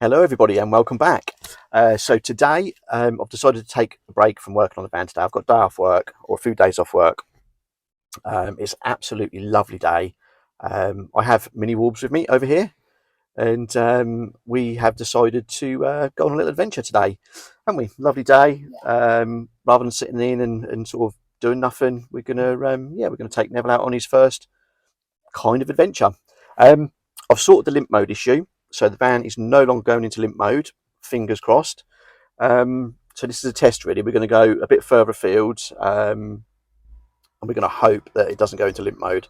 Hello everybody and welcome back. So today I've decided to take a break from working on the van today. I've got a day off work or a few days off work. It's an absolutely lovely day. I have Mini Wolves with me over here and we have decided to go on a little adventure today, haven't we? Lovely day. Rather than sitting in and sort of doing nothing, we're gonna take Neville out on his first kind of adventure. I've sorted the limp mode issue. So the van is no longer going into limp mode, fingers crossed. So this is a test really. We're going to go a bit further afield and we're going to hope that it doesn't go into limp mode,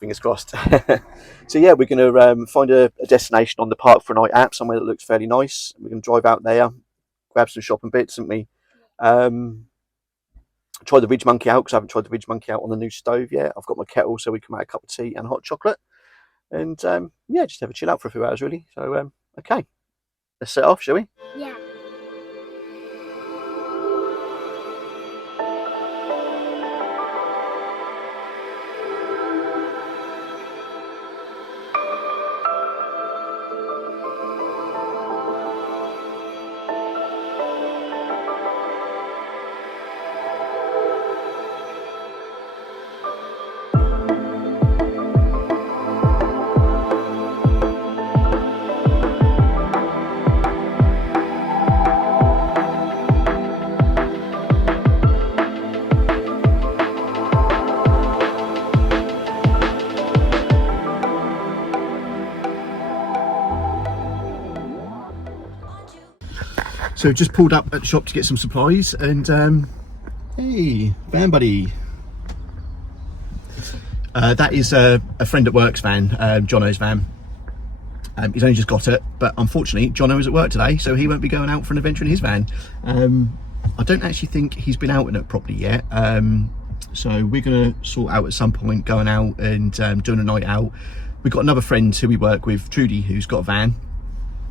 fingers crossed. So yeah, we're going to find a destination on the Park for a Night app, somewhere that looks fairly nice. We're going to drive out there, grab some shopping bits, haven't we? Try the Ridge Monkey out because I haven't tried the Ridge Monkey out on the new stove yet. I've got my kettle so we can make a cup of tea and hot chocolate. And yeah, just have a chill out for a few hours really. So okay, let's set off, shall we? Yeah. So just pulled up at the shop to get some supplies and hey, van buddy. That is a friend at work's van, Jono's van. He's only just got it, but unfortunately Jono is at work today, so he won't be going out for an adventure in his van. I don't actually think he's been out in it properly yet, so we're going to sort out at some point going out and doing a night out. We've got another friend who we work with, Trudie, who's got a van,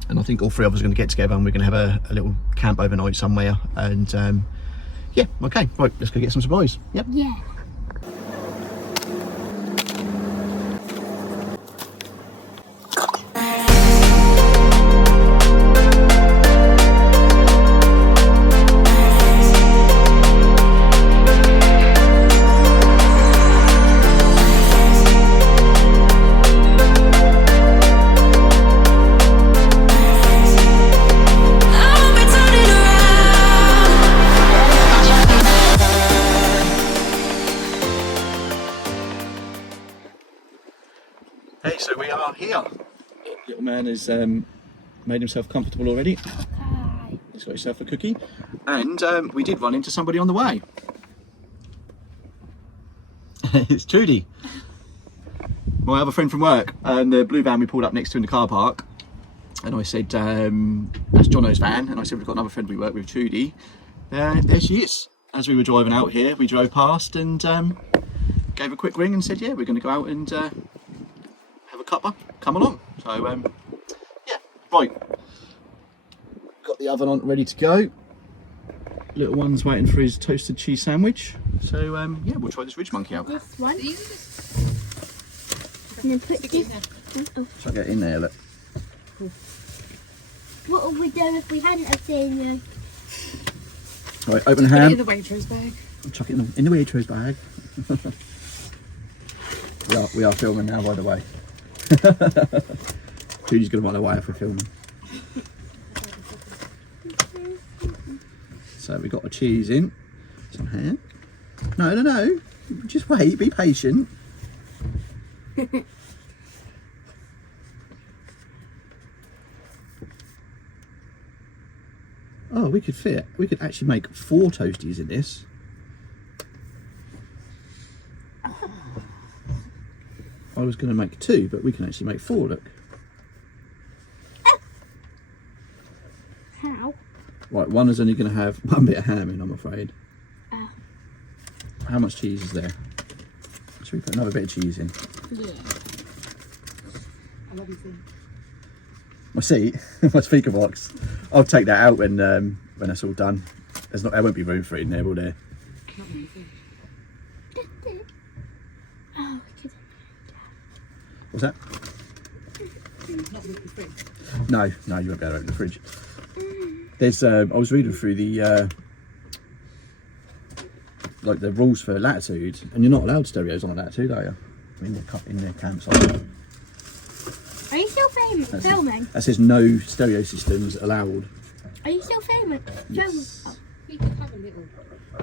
and I think all three of us are going to get together and we're going to have a little camp overnight somewhere. And yeah, okay, right, let's go get some supplies. Yep. Yeah. Hey, so we are here. Little man has made himself comfortable already. Hi. He's got himself a cookie. And we did run into somebody on the way. It's Trudie, my other friend from work. And the blue van we pulled up next to in the car park. And I said, that's Jono's van. And I said, we've got another friend we work with, Trudie. There she is. As we were driving out here, we drove past and gave a quick ring and said, yeah, we're going to go out and have a cuppa, come along. So yeah, right, got the oven on ready to go. Little one's waiting for his toasted cheese sandwich. So yeah, we'll try this Ridge Monkey out. This one. And then put this. Oh. Shall I get in there, look? What would we do if we hadn't have seen you? Right, open the Put it ham. in the Waitrose bag. Chuck it in the Waitrose bag. we are filming now, by the way. Trudie's going to run away if we're filming. So we got a cheese in, some ham. No, just wait, be patient. Oh, we could actually make 4 toasties in this. I was going to make 2, but we can actually make 4, look. How? Right, one is only going to have 1 bit of ham in, I'm afraid. How much cheese is there? Should we put another bit of cheese in? Yeah. I love you too. My seat, my speaker box. I'll take that out when it's all done. There won't be room for it in there, will there? Oh, What's that? Not with the fridge. No, you won't be able to open the fridge. There's, I was reading through the, like the rules for Latitude, and you're not allowed stereos on a Latitude, are you? In their campsite. Are you still filming? That says no stereo systems allowed. Are you still filming? Yes. Oh. We could have a little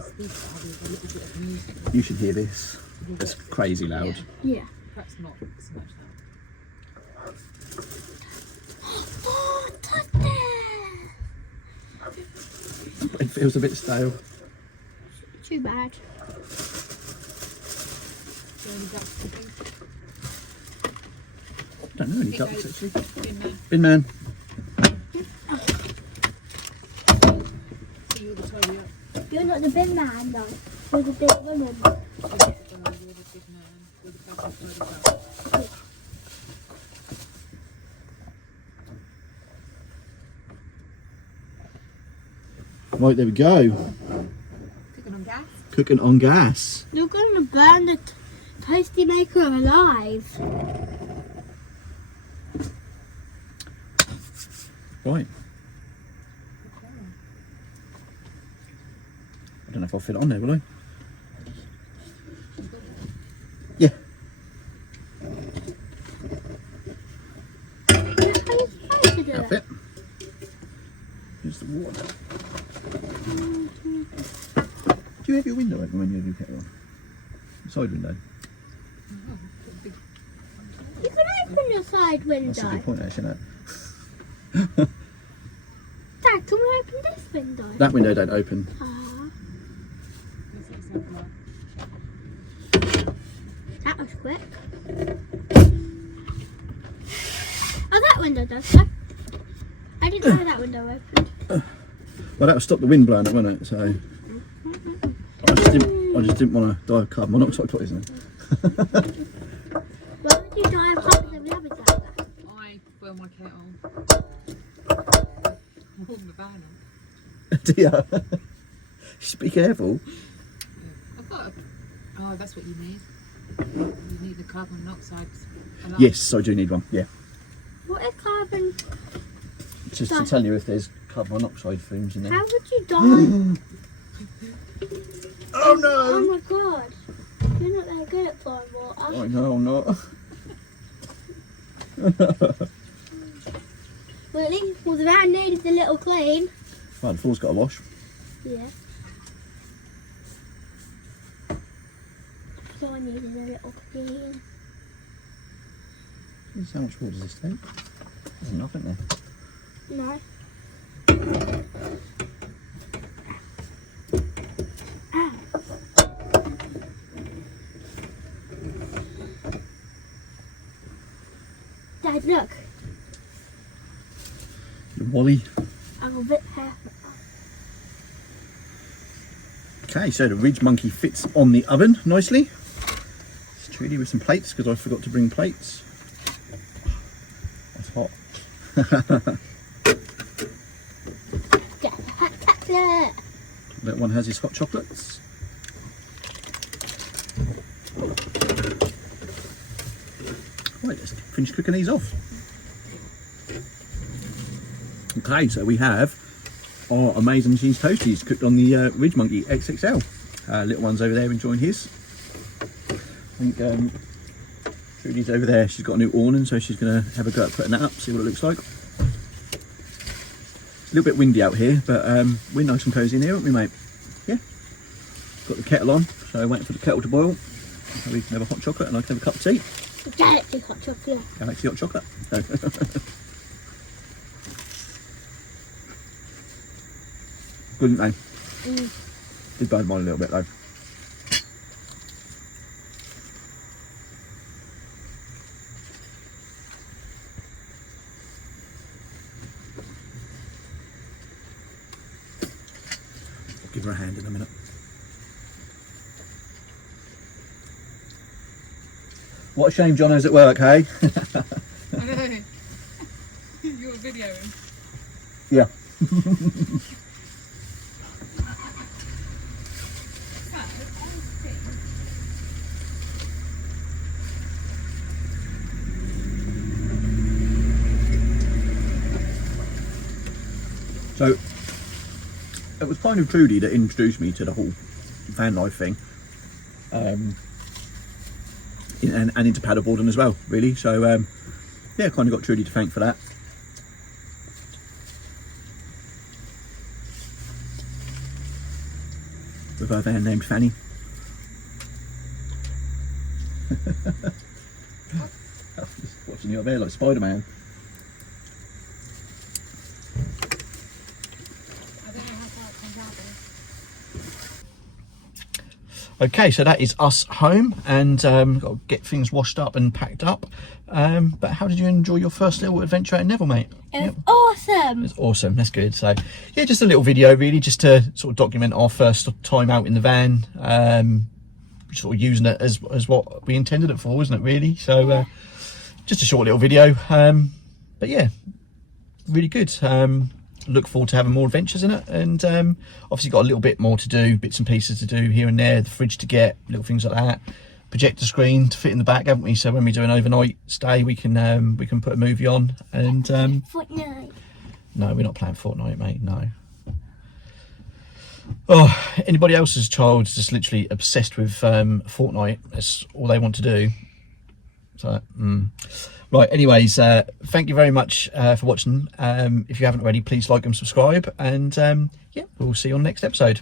speaker with a little bit of music. You should hear this. It's crazy loud. Yeah. Perhaps not so much that. Oh, Toasties! It feels a bit stale. Too bad. So any ducks cooking? I don't know any It ducks goes actually. bin man. Bin man. So you're the toilet. You're not the bin man though. You're the big woman. You're the big man. You're the person who tidies up. Right, there we go. Cooking on gas. Cooking on gas. You're gonna burn the toasty maker alive. Right. I don't know if I'll fit it on there, will I? Yeah. How are you supposed to do That'll it? fit. Here's the water. Do you have your window open when you have your kettle on? Side window. You can open your side window. That's a good point, actually, isn't it? Dad, can we open this window? That window don't open. That was quick. Oh, that window does so. I didn't know that window opened. Well, that would stop the wind blowing it, wouldn't it? So I just didn't want to die of carbon monoxide poisoning. Why would you die of carbon monoxide? I boil my kettle. I'm holding the van on. Dear, just be careful. Yeah. I've got a... Oh, that's what you need. You need the carbon monoxide alarm. Yes, I do need one. Yeah, What is carbon? just to tell you if there's carbon monoxide fumes in there. How would you die? Oh Oh no! my god. You're not that good at pouring water. I know I'm not. Well, at least the van needed a little clean. Well, the floor's got a wash. Yeah. So I needed a little clean. How much water does this take? There's enough, isn't there? No. Ow. Dad, look. Wally. I'm a bit careful. Okay, so the Ridge Monkey fits on the oven nicely. It's Trudie with some plates because I forgot to bring plates. That's hot. Get the hot chocolate. That one has his hot chocolates. Right, let's finish cooking these off. Okay, so we have our amazing cheese toasties cooked on the Ridge Monkey XXL. Little one's over there enjoying his. I think Trudie's over there. She's got a new awning, so she's going to have a go at putting that up, see what it looks like. It's a little bit windy out here, but we're nice and cosy in here, aren't we, mate? Yeah. Got the kettle on, so waiting for the kettle to boil. So we can have a hot chocolate and I can have a cup of tea. Galaxy hot chocolate. Galaxy hot chocolate. Good, didn't they? Did burn mine a little bit though. I'll give her a hand in a minute. What a shame Jono's at work, hey? I know. You're videoing. Yeah. it was kind of Trudie that introduced me to the whole van life thing, and into paddleboarding as well, really. So yeah, kind of got Trudie to thank for that. With her van named Fanny. Watching you up there like Spider-Man. Okay, so that is us home, and got to get things washed up and packed up. But how did you enjoy your first little adventure at Neville, mate? It was awesome. It's awesome. That's good. So yeah, just a little video really, just to sort of document our first time out in the van. Sort of using it as what we intended it for, wasn't it? Really. So just a short little video. But yeah, really good. Look forward to having more adventures in it, and obviously got a little bit more to do, bits and pieces to do here and there, the fridge to get, little things like that, projector screen to fit in the back, haven't we? So when we do an overnight stay, we can put a movie on. And Fortnite. no, we're not playing Fortnite, mate. No. Oh, anybody else's child is just literally obsessed with Fortnite. That's all they want to do. So right, anyways, thank you very much for watching. If you haven't already, please like and subscribe, and yeah, we'll see you on the next episode.